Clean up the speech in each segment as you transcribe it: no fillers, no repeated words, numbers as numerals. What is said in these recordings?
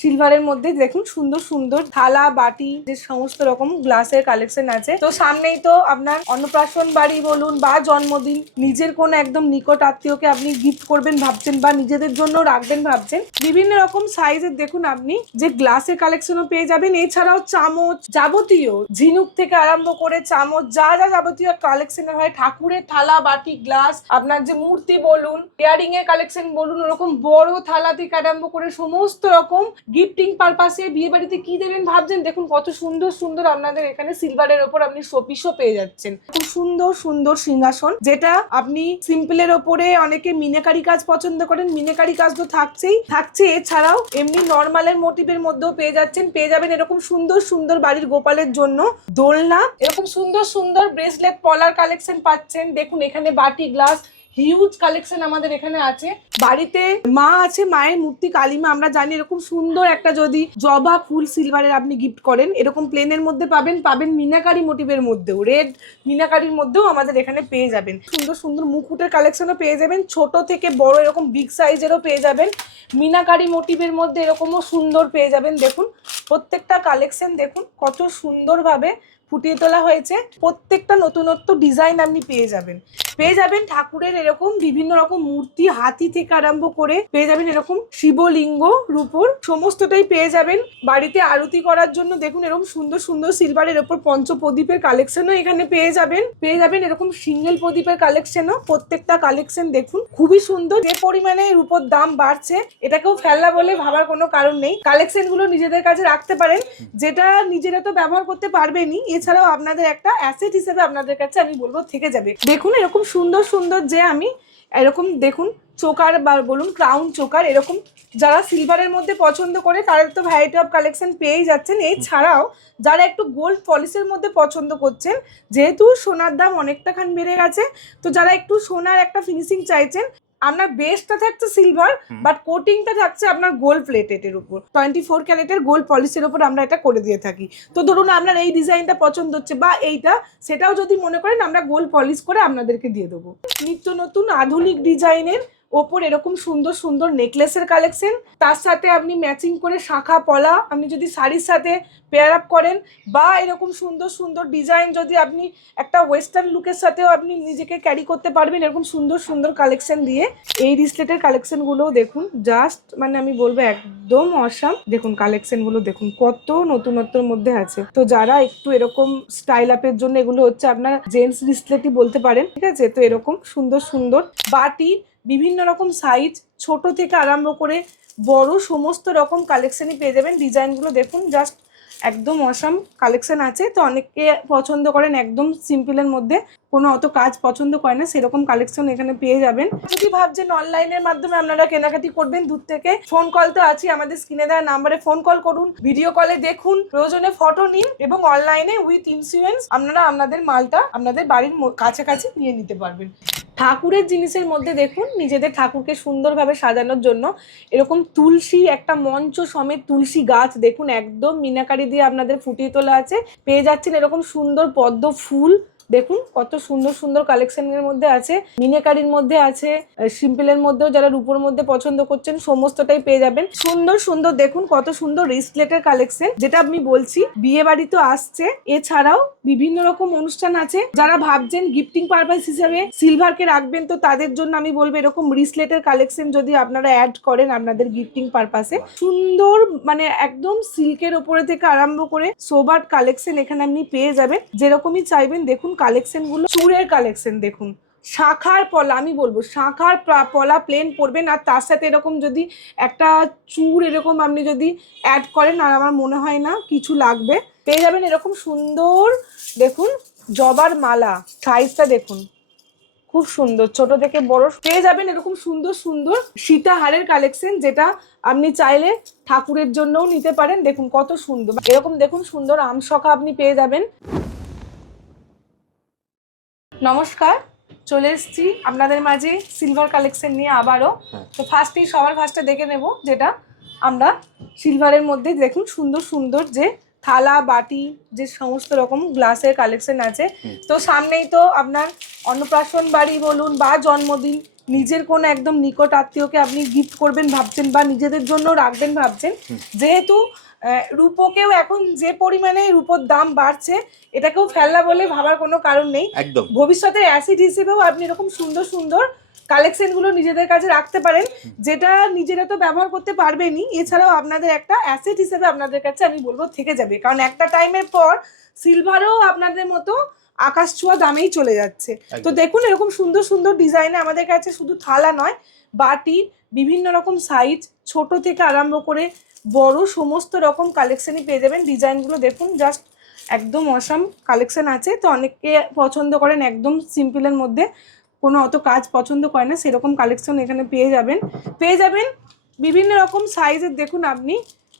সিলভারের মধ্যে দেখুন সুন্দর সুন্দর থালা বাটি যে সমস্ত রকম গ্লাসের কালেকশন আছে। তো সামনেই তো আপনার অন্নপ্রাশন বাড়ি বলুন বা জন্মদিন, নিজের কোনো একদম নিকট আত্মীয়কে আপনি গিফট করবেন ভাবছেন বা নিজেদের জন্য রাখবেন ভাবছেন, বিভিন্ন রকম সাইজের দেখুন আপনি যে গ্লাসের কালেকশনও পেয়ে যাবেন। এছাড়াও চামচ, যাবতীয় ঝিনুক থেকে আরম্ভ করে চামচ, যা যা যাবতীয় কালেকশনের হয়, ঠাকুরের থালা বাটি গ্লাস, আপনার যে মূর্তি বলুন, ইয়ারিং এর কালেকশন বলুন, ওরকম বড় থালা থেকে আরম্ভ করে সমস্ত রকম গিফটিং পারপাসে বিয়ে বাড়িতে কি দেবেন ভাবছেন, দেখুন কত সুন্দর সুন্দর আপনাদের এখানে সিলভারের ওপর আপনি শোপিসও পেয়ে যাচ্ছেন। খুব সুন্দর সুন্দর সিংহাসন, যেটা আপনি সিম্পলের ওপরে অনেকে মিনাকারি কাজ পছন্দ করেন, মিনাকারি কাজ তো থাকছে। এছাড়াও এমনি নর্মালের মোটিভের মধ্যেও পেয়ে যাচ্ছেন। পেয়ে যাবেন এরকম সুন্দর সুন্দর বাড়ির গোপালের জন্য দোলনা, এরকম সুন্দর সুন্দর ব্রেসলেট পলার কালেকশন পাচ্ছেন। দেখুন এখানে বাটি গ্লাস হিউজ কালেকশন আমাদের এখানে আছে। বাড়িতে মা আছে, মায়ের মূর্তি কালিমা আমরা জানি, এরকম সুন্দর একটা যদি জবা ফুল সিলভারের আপনি গিফট করেন, এরকম প্লেনের মধ্যে পাবেন মিনাকারি মোটিভের মধ্যেও, রেড মিনাকারির মধ্যেও আমাদের এখানে পেয়ে যাবেন। সুন্দর সুন্দর মুকুটের কালেকশনও পেয়ে যাবেন, ছোট থেকে বড় এরকম বিগ সাইজেরও পেয়ে যাবেন। মিনাকারি মোটিভের মধ্যে এরকমও সুন্দর পেয়ে যাবেন। দেখুন প্রত্যেকটা কালেকশন দেখুন কত সুন্দরভাবে ফুটিয়ে তোলা হয়েছে। প্রত্যেকটা নতুনত্ব ডিজাইন আপনি পেয়ে যাবেন ঠাকুরের এরকম বিভিন্ন রকম মূর্তি, হাতি থেকে আরম্ভ করে পেয়ে যাবেন এরকম শিবলিঙ্গ রূপোর সমস্তটাই পেয়ে যাবেন। বাড়িতে আরতি করার জন্য দেখুন এরকম সুন্দর সুন্দর সিলভারের ওপর পঞ্চপ্রদীপের কালেকশনও এখানে পেয়ে যাবেন এরকম সিঙ্গেল প্রদীপের কালেকশনও। প্রত্যেকটা কালেকশন দেখুন খুবই সুন্দর। যে পরিমাণে রূপোর দাম বাড়ছে, এটাকেও ফেলনা বলে ভাবার কোনো কারণ নেই। কালেকশন গুলো নিজেদের কাছে রাখতে পারেন, যেটা নিজেরা তো ব্যবহার করতে পারবেনই, এছাড়াও আপনাদের একটা অ্যাসেট হিসেবে আপনাদের কাছে আমি বলবো থেকে যাবে। দেখুন এরকম সুন্দর সুন্দর যে আমি এরকম দেখুন চোকার বা বলুন ক্রাউন চোকার, এরকম যারা সিলভারের মধ্যে পছন্দ করে তাদের তো ভ্যারাইটি অফ কালেকশন পেয়েই যাচ্ছেন। এছাড়াও যারা একটু গোল্ড পলিশের মধ্যে পছন্দ করছেন, যেহেতু সোনার দাম অনেকটা খান বেড়ে গেছে, তো যারা একটু সোনার একটা ফিনিশিং চাইছেন, আপনার বেসটা থাকছে সিলভার বাট কোটিংটা থাকছে আপনার গোল্ড প্লেটেড এর উপর, 24 ক্যারেটের গোল্ড পলিশের উপর আমরা এটা করে দিয়ে থাকি। তো ধরুন আপনার এই ডিজাইনটা পছন্দ হচ্ছে বা এইটা, সেটাও যদি মনে করেন আমরা গোল্ড পলিশ করে আপনাদেরকে দিয়ে দেবো। নিত্য নতুন আধুনিক ডিজাইনের ওপর এরকম সুন্দর সুন্দর নেকলেসের কালেকশন, তার সাথে আপনি ম্যাচিং করে শাখা পলা আপনি যদি শাড়ির সাথে পেয়ার আপ করেন, বা এরকম সুন্দর সুন্দর ডিজাইন যদি আপনি একটা ওয়েস্টার্ন লুকের সাথেও আপনি নিজেকে ক্যারি করতে পারবেন, এরকম সুন্দর সুন্দর কালেকশন দিয়ে। এই রিসলেটের কালেকশনগুলোও দেখুন জাস্ট মানে আমি বলবো একদম অসাম। দেখুন কালেকশনগুলো দেখুন কত নতুনত্বর মধ্যে আছে। তো যারা একটু এরকম স্টাইল আপের জন্য, এগুলো হচ্ছে আপনার জেন্টস রিসলেটই বলতে পারেন, ঠিক আছে। তো এরকম সুন্দর সুন্দর বাটি বিভিন্ন রকম সাইজ, ছোট থেকে আরম্ভ করে বড় সমস্ত রকম কালেকশনই পেয়ে যাবেন। ডিজাইনগুলো দেখুন জাস্ট একদম অসাম কালেকশন আছে। তো অনেকে পছন্দ করেন একদম সিম্পলের মধ্যে, কোনো অত কাজ পছন্দ করে না, সেরকম কালেকশন এখানে পেয়ে যাবেন। যদি ভাবছেন অনলাইনের মাধ্যমে আপনারা কেনাকাটি করবেন দূর থেকে, ফোন কল তো আছে, আমাদের স্ক্রিনে দেওয়া নাম্বারে ফোন কল করুন, ভিডিও কলে দেখুন, প্রয়োজনে ফটো নিন, এবং অনলাইনে উইথ ইন্স্যুরেন্স আপনারা আপনাদের মালটা আপনাদের বাড়ির কাছাকাছি নিয়ে নিতে পারবেন। ঠাকুরের জিনিসের মধ্যে দেখুন নিজেদের ঠাকুরকে সুন্দরভাবে সাজানোর জন্য এরকম তুলসী, একটা মঞ্চ সমেত তুলসী গাছ দেখুন একদম মিনাকারি দিয়ে আপনাদের ফুটিয়ে তোলা আছে। পেয়ে যাচ্ছেন এরকম সুন্দর পদ্ম ফুল, দেখুন কত সুন্দর সুন্দর কালেকশনের মধ্যে আছে, মিনাকারির মধ্যে আছে, সিম্পলের মধ্যেও যারা রূপোর মধ্যে পছন্দ করছেন সমস্তটাই পেয়ে যাবেন। সুন্দর সুন্দর দেখুন কত সুন্দর রিসলেটের কালেকশন, যেটা আমি বলছি বিয়ে বাড়ি তো আসছে, এছাড়াও বিভিন্ন রকম অনুষ্ঠান আছে। যারা ভাবছেন গিফটিং পারপাস হিসেবে সিলভারকে রাখবেন, তো তাদের জন্য আমি বলবো এরকম রিসলেটের কালেকশন যদি আপনারা অ্যাড করেন আপনাদের গিফটিং পারপাসে, সুন্দর মানে একদম সিল্কের উপরে থেকে আরম্ভ করে সোবার কালেকশন এখানে আপনি পেয়ে যাবেন যেরকমই চাইবেন। দেখুন কালেকশন গুলো, চুড়ের কালেকশন দেখুন, শাখার পলা, আমি বলবো শাখার পলা প্লেন পরবেন, আর তার সাথে এরকম যদি একটা চূড় এরকম আপনি যদি অ্যাড করেন, আর আমার মনে হয় না কিছু লাগবে। পেয়ে যাবেন এরকম সুন্দর দেখুন জবার মালা, সাইজটা দেখুন খুব সুন্দর, ছোট থেকে বড় পেয়ে যাবেন। এরকম সুন্দর সুন্দর সীতাহারের কালেকশন, যেটা আপনি চাইলে ঠাকুরের জন্যও নিতে পারেন। দেখুন কত সুন্দর, এরকম দেখুন সুন্দর আমশখা আপনি পেয়ে যাবেন। নমস্কার, চলে এসেছি আপনাদের মাঝে সিলভার কালেকশন নিয়ে আবারও। তো সবার ফার্স্টে দেখে নেব যেটা আমরা সিলভারের মধ্যে দেখুন সুন্দর সুন্দর যে থালা বাটি যে সমস্ত রকম গ্লাসের কালেকশন আছে। তো সামনেই তো আপনার অন্নপ্রাশন বাড়ি বলুন বা জন্মদিন, নিজের কোনো একদম নিকট আত্মীয়কে আপনি গিফট করবেন ভাবছেন বা নিজেদের জন্য রাখবেন ভাবছেন, যেহেতু রূপোকেও এখন যে পরিমাণে রূপোর দাম বাড়ছে, এটাকেও ফেলনা বলে ভাবার কোনো কারণ নেই। একদম ভবিষ্যতে অ্যাসিড হিসেবেও আপনি এরকম সুন্দর সুন্দর কালেকশনগুলো নিজেদের কাছে রাখতে পারেন, যেটা নিজেরা তো ব্যবহার করতে পারবেনই, এছাড়াও আপনাদের একটা অ্যাসেট হিসেবে আপনাদের কাছে আমি বলবো থেকে যাবে। কারণ একটা টাইমের পর সিলভারও আপনাদের মতো আকাশ ছোঁয়া দামেই চলে যাচ্ছে। তো দেখুন এরকম সুন্দর সুন্দর ডিজাইনে আমাদের কাছে শুধু থালা নয়, বাটি, বিভিন্ন রকম সাইজ, ছোট থেকে আরম্ভ করে বড় সমস্ত রকম কালেকশনই পেয়ে যাবেন। ডিজাইনগুলো দেখুন, জাস্ট একদম অসাম কালেকশন আছে। তো অনেকে পছন্দ করেন একদম সিম্পলের মধ্যে, কোনো অত কাজ পছন্দ করে না, সেরকম কালেকশন এখানে পেয়ে যাবেন বিভিন্ন রকম সাইজের। দেখুন আপনি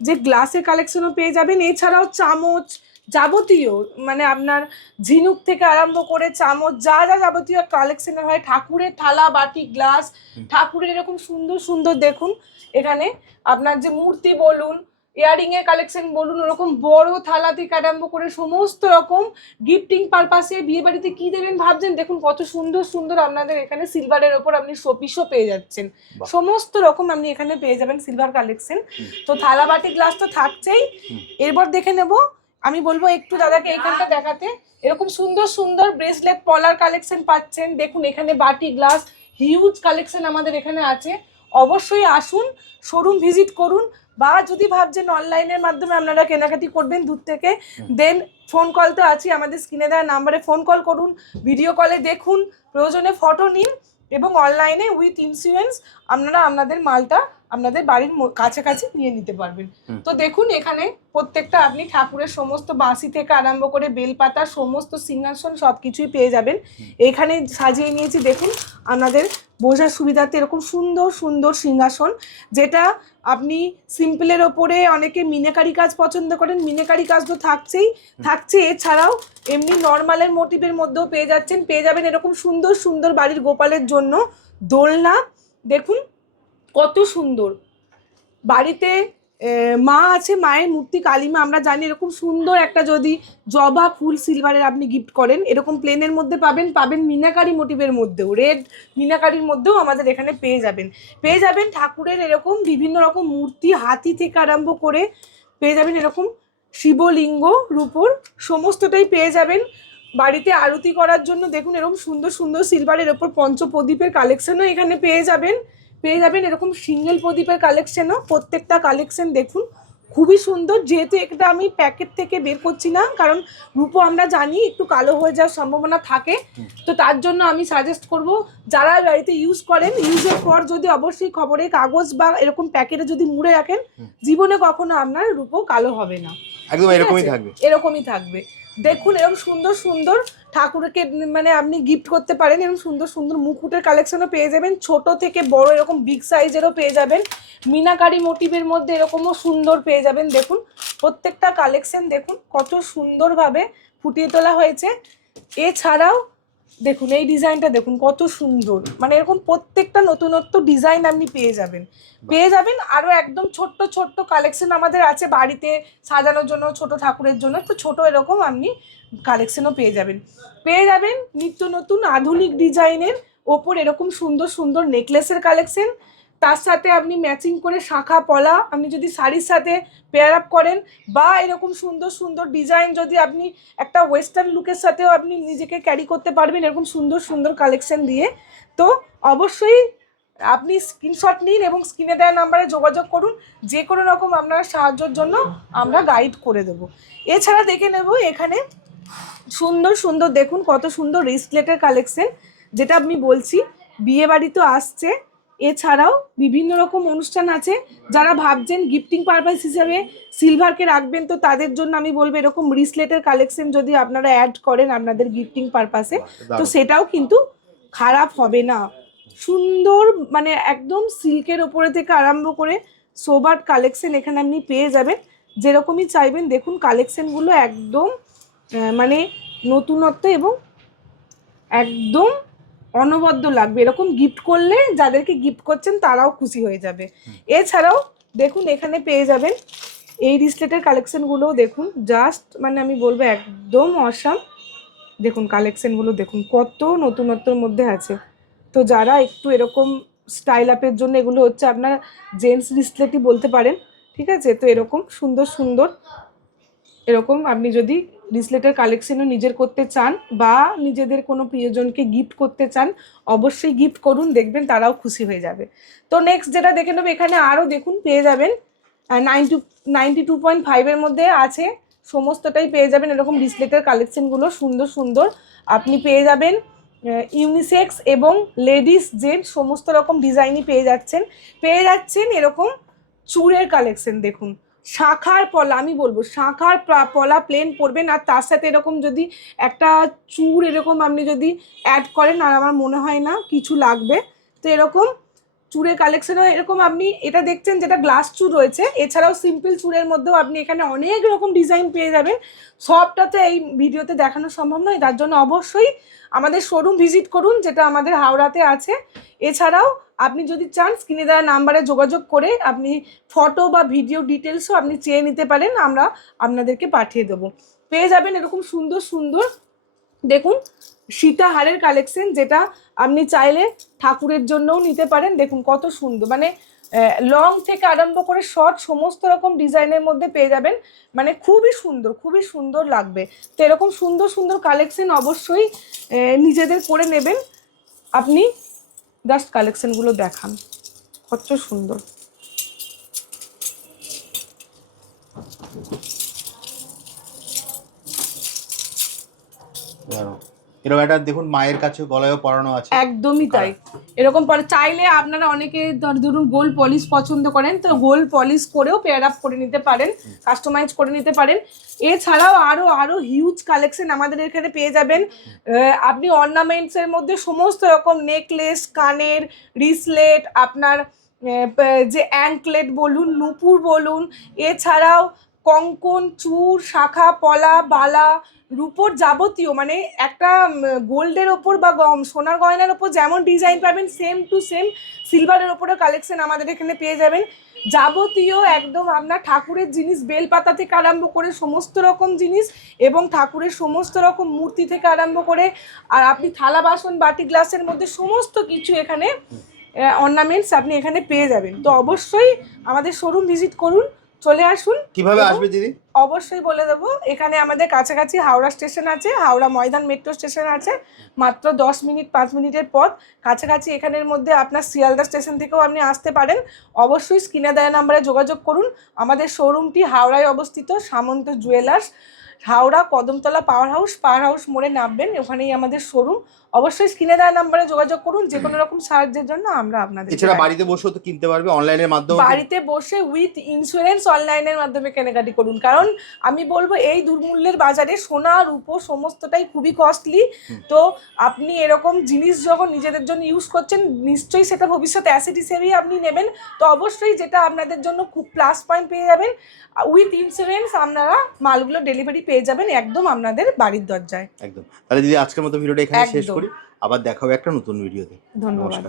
যে গ্লাসের কালেকশনও পেয়ে যাবেন, এছাড়াও চামচ, যাবতীয় মানে আপনার ঝিনুক থেকে আরম্ভ করে চামচ, যা যা যাবতীয় কালেকশনের হয়, ঠাকুরের থালা বাটি গ্লাস, ঠাকুরের এরকম সুন্দর সুন্দর দেখুন এখানে আপনার যে মূর্তি বলুন, ইয়ারিং এর কালেকশন বলুন, ওরকম বড় থালা থেকে আরম্ভ করে সমস্ত রকম গিফটিং পারপাসে বিয়ে বাড়িতে কি দেবেন ভাবছেন, দেখুন কত সুন্দর সুন্দর আপনাদের এখানে সিলভারের ওপর আপনি শোপিসও পেয়ে যাচ্ছেন। সমস্ত রকম আপনি এখানে পেয়ে যাবেন সিলভার কালেকশন। তো থালা বাটি গ্লাস তো থাকছেই, এরপর দেখে নেব, আমি বলবো একটু দাদাকে এইখানটা দেখাতে। এরকম সুন্দর সুন্দর ব্রেসলেট পলার কালেকশন পাচ্ছেন। দেখুন এখানে বাটি গ্লাস হিউজ কালেকশন আমাদের এখানে আছে। অবশ্যই আসুন, শোরুম ভিজিট করুন, বা যদি ভাবছেন অনলাইনের মাধ্যমে আপনারা কেনাকাটি করবেন দূর থেকে, দেন ফোন কল তো আছে, আমাদের স্ক্রিনে দেওয়া নাম্বারে ফোন কল করুন, ভিডিও কলে দেখুন, প্রয়োজনে ফটো নিন, এবং অনলাইনে উইথ ইন্স্যুরেন্স আপনারা আপনাদের মালটা আপনাদের বাড়ির কাছাকাছি নিয়ে নিতে পারবেন। তো দেখুন এখানে প্রত্যেকটা আপনি ঠাকুরের সমস্ত বাঁশি থেকে আরম্ভ করে বেলপাতা, সমস্ত সিংহাসন সবকিছুই পেয়ে যাবেন। এখানে সাজিয়ে নিয়েছি দেখুন আপনাদের বোঝার সুবিধাতে, এরকম সুন্দর সুন্দর সিংহাসন, যেটা আপনি সিম্পলের ওপরে অনেকে মিনাকারি কাজ পছন্দ করেন, মিনাকারি কাজ তো থাকছে, এছাড়াও এমনি নর্মালের মোটিভের মধ্যেও পেয়ে যাবেন এরকম সুন্দর সুন্দর বাড়ির গোপালের জন্য দোলনা। দেখুন কত সুন্দর, বাড়িতে মা আছে, মায়ের মূর্তি কালিমা আমরা জানি, এরকম সুন্দর একটা যদি জবা ফুল সিলভারের আপনি গিফট করেন, এরকম প্লেনের মধ্যে পাবেন মিনাকারি মোটিভের মধ্যেও, রেড মিনাকারির মধ্যেও আমাদের এখানে পেয়ে যাবেন ঠাকুরের এরকম বিভিন্ন রকম মূর্তি, হাতি থেকে আরম্ভ করে পেয়ে যাবেন এরকম শিবলিঙ্গ রূপোর, সমস্তটাই পেয়ে যাবেন। বাড়িতে আরতি করার জন্য দেখুন এরকম সুন্দর সুন্দর সিলভারের ওপর পঞ্চপ্রদীপের কালেকশনও এখানে পেয়ে যাবেন এরকম সিঙ্গেল প্রদীপের কালেকশনও। প্রত্যেকটা কালেকশন দেখুন খুবই সুন্দর। যেহেতু এটা আমি প্যাকেট থেকে বের করছি না, কারণ রূপো আমরা জানি একটু কালো হয়ে যাওয়ার সম্ভাবনা থাকে, তো তার জন্য আমি সাজেস্ট করব যারা বাড়িতে ইউজ করেন, ইউজের পর যদি অবশ্যই খবরের কাগজ বা এরকম প্যাকেটে যদি মুড়ে রাখেন, জীবনে কখনো আপনার রূপো কালো হবে না, একদম এরকমই থাকবে। দেখুন এরকম সুন্দর সুন্দর ঠাকুরকে মানে আপনি গিফট করতে পারেন, এরকম সুন্দর সুন্দর মুকুটের কালেকশনও পেয়ে যাবেন, ছোট থেকে বড় এরকম বিগ সাইজেরও পেয়ে যাবেন, মিনাকারি মোটিভের মধ্যে এরকমও সুন্দর পেয়ে যাবেন। দেখুন প্রত্যেকটা কালেকশন দেখুন কত সুন্দরভাবে ফুটিয়ে তোলা হয়েছে। এছাড়াও দেখুন এই ডিজাইনটা দেখুন কত সুন্দর, মানে এরকম প্রত্যেকটা নতুনত্ব ডিজাইন আপনি পেয়ে যাবেন। আরও একদম ছোট্ট ছোট্ট কালেকশন আমাদের আছে বাড়িতে সাজানোর জন্য, ছোট ঠাকুরের জন্য একটু ছোট এরকম আপনি কালেকশনও পেয়ে যাবেন নিত্য নতুন আধুনিক ডিজাইনের ওপর এরকম সুন্দর সুন্দর নেকলেসের কালেকশন। তার সাথে আপনি ম্যাচিং করে শাখা পলা আপনি যদি শাড়ির সাথে পেয়ার আপ করেন, বা এরকম সুন্দর সুন্দর ডিজাইন যদি আপনি একটা ওয়েস্টার্ন লুকের সাথেও আপনি নিজেকে ক্যারি করতে পারবেন এরকম সুন্দর সুন্দর কালেকশন দিয়ে। তো অবশ্যই আপনি স্ক্রিনশট নিন এবং স্ক্রিনে দেওয়া নাম্বারে যোগাযোগ করুন, যে কোনো রকম আপনার সাহায্যের জন্য আমরা গাইড করে দেব। এছাড়া দেখে নেব এখানে সুন্দর সুন্দর দেখুন কত সুন্দর রিস্টলেটের কালেকশন, যেটা আমি বলছি বিয়ে বাড়ি তো আসছে, এছাড়াও বিভিন্ন রকম অনুষ্ঠান আছে, যারা ভাবছেন গিফটিং পারপাস হিসাবে সিলভারকে রাখবেন, তো তাদের জন্য আমি বলবো এরকম রিস্টলেটের কালেকশন যদি আপনারা অ্যাড করেন আপনাদের গিফটিং পারপাসে, তো সেটাও কিন্তু খারাপ হবে না। সুন্দর মানে একদম সিল্কের ওপরে থেকে আরম্ভ করে সোবার কালেকশন এখানে আপনি পেয়ে যাবেন, যেরকমই চাইবেন। দেখুন কালেকশনগুলো একদম মানে নতুনত্ব এবং একদম অনবদ্য লাগবে, এরকম গিফট করলে যাদেরকে গিফট করছেন তারাও খুশি হয়ে যাবে। এছাড়াও দেখুন এখানে পেয়ে যাবেন এই রিস্টলেটের কালেকশনগুলোও দেখুন, জাস্ট মানে আমি বলবো একদম অসাম। দেখুন কালেকশনগুলো দেখুন কত নতুনত্বর মধ্যে আছে। তো যারা একটু এরকম স্টাইল আপের জন্য, এগুলো হচ্ছে আপনার জেন্টস ব্রেসলেটই বলতে পারেন, ঠিক আছে। তো এরকম সুন্দর সুন্দর এরকম আপনি যদি ব্রেসলেটের কালেকশনও নিজের করতে চান বা নিজেদের কোনো প্রিয়জনকে গিফট করতে চান, অবশ্যই গিফট করুন, দেখবেন তারাও খুশি হয়ে যাবে। তো নেক্সট যেটা দেখে নেবো, এখানে আরও দেখুন পেয়ে যাবেন 92.5-এর মধ্যে আছে, সমস্তটাই পেয়ে যাবেন এরকম ব্রেসলেটের কালেকশনগুলো সুন্দর সুন্দর। আপনি পেয়ে যাবেন ইউনিসেক্স এবং লেডিস জেন্টস সমস্ত রকম ডিজাইনই পেয়ে যাচ্ছেন এরকম চূড়ের কালেকশন। দেখুন শাঁখার পলা, আমি বলবো শাঁখার পলা প্লেন পরবেন, আর তার সাথে এরকম যদি একটা চূড় এরকম আপনি যদি অ্যাড করেন, আর আমার মনে হয় না কিছু লাগবে। তো এরকম চূড়ের কালেকশনও এরকম আপনি এটা দেখছেন যেটা গ্লাস চূড় রয়েছে, এছাড়াও সিম্পল চূড়ের মধ্যেও আপনি এখানে অনেক রকম ডিজাইন পেয়ে যাবেন। সবটাতে এই ভিডিওতে দেখানো সম্ভব নয়, তার জন্য অবশ্যই আমাদের শোরুম ভিজিট করুন, যেটা আমাদের হাওড়াতে আছে। এছাড়াও আপনি যদি চান স্ক্রিনে দেওয়া নাম্বারে যোগাযোগ করে আপনি ফটো বা ভিডিও ডিটেলসও আপনি চেয়ে নিতে পারেন, আমরা আপনাদেরকে পাঠিয়ে দেবো। পেয়ে যাবেন এরকম সুন্দর সুন্দর দেখুন সীতাহারের কালেকশন, যেটা আপনি চাইলে ঠাকুরের জন্যও নিতে পারেন। দেখুন কত সুন্দর, মানে লং থেকে আরম্ভ করে শর্ট সমস্ত রকম ডিজাইনের মধ্যে পেয়ে যাবেন, মানে খুবই সুন্দর লাগবে। তো এরকম সুন্দর সুন্দর কালেকশন অবশ্যই নিজেদের করে নেবেন। আপনি জাস্ট কালেকশনগুলো দেখান, কত সুন্দর। এরকম একটা দেখুন মায়ের কাছে গলায়ও পরানো আছে, একদমই তাই। এরকম চাইলে আপনারা অনেকে ধরুন গোল্ড পলিশ পছন্দ করেন, তো গোল্ড পলিশ করেও পেয়ার আপ করে নিতে পারেন, কাস্টমাইজ করে নিতে পারেন। এছাড়াও আরো হিউজ কালেকশন আমাদের এখানে পেয়ে যাবেন। আপনি অর্নামেন্টসের মধ্যে সমস্ত রকম নেকলেস, কানের, রিসলেট, আপনার যে অ্যাঙ্কলেট বলুন, নুপুর বলুন, এছাড়াও কঙ্কন, চূড়, শাঁখা, পলা, বালা, রূপোর যাবতীয়, মানে একটা গোল্ডের ওপর বা সোনার গয়নার ওপর যেমন ডিজাইন পাবেন সেম টু সেম সিলভারের ওপরেও কালেকশন আমাদের এখানে পেয়ে যাবেন। যাবতীয় একদম আপনার ঠাকুরের জিনিস, বেলপাতা থেকে আরম্ভ করে সমস্ত রকম জিনিস, এবং ঠাকুরের সমস্ত রকম মূর্তি থেকে আরম্ভ করে, আর আপনি থালা বাসন বাটি গ্লাসের মধ্যে সমস্ত কিছু এখানে অর্নামেন্টস আপনি এখানে পেয়ে যাবেন। তো অবশ্যই আমাদের শোরুম ভিজিট করুন, চলে আসুন। কিভাবে আসবে দিদি? অবশ্যই বলে দেবো, এখানে আমাদের কাছাকাছি হাওড়া স্টেশন আছে, হাওড়া ময়দান মেট্রো স্টেশন আছে, মাত্র 10-5 মিনিটের পথ কাছাকাছি। এখানের মধ্যে আপনার শিয়ালদা স্টেশন থেকেও আপনি আসতে পারেন। অবশ্যই স্ক্রিনে দেওয়া নাম্বারে যোগাযোগ করুন। আমাদের শোরুমটি হাওড়ায় অবস্থিত, Samanta jewellers, Howrah Kadamtala power house মোড়ে নামবেন, ওখানেই আমাদের শোরুম। অবশ্যই স্ক্রিনে দেওয়া নাম্বারে যোগাযোগ করুন, যে কোনো রকম সাহায্যের জন্য আমরা আপনাদের। এছাড়া বাড়িতে বসেও তো কিনতে পারবে অনলাইনের মাধ্যমে, বাড়িতে বসে উইথ ইন্স্যুরেন্স অনলাইনের মাধ্যমে কেনাকাটি করুন, কারণ আমি বলবো এই দুর্মূল্যের বাজারে সোনা রূপো সমস্তটাই খুবই কস্টলি। তো আপনি এরকম জিনিস যখন নিজেদের জন্য ইউজ করছেন, নিশ্চয়ই সেটা ভবিষ্যতে অ্যাসেট হিসেবেই আপনি নেবেন। তো অবশ্যই যেটা আপনাদের জন্য খুব প্লাস পয়েন্ট পেয়ে যাবেন, উইথ ইন্স্যুরেন্স আপনারা মালগুলো ডেলিভারি পেয়ে যাবেন একদম আপনাদের বাড়ির দরজায়। একদম। তাহলে দিদি আজকের মতো ভিডিওটা এখানে শেষ করি, আবার দেখা হবে একটা নতুন ভিডিওতে। ধন্যবাদ।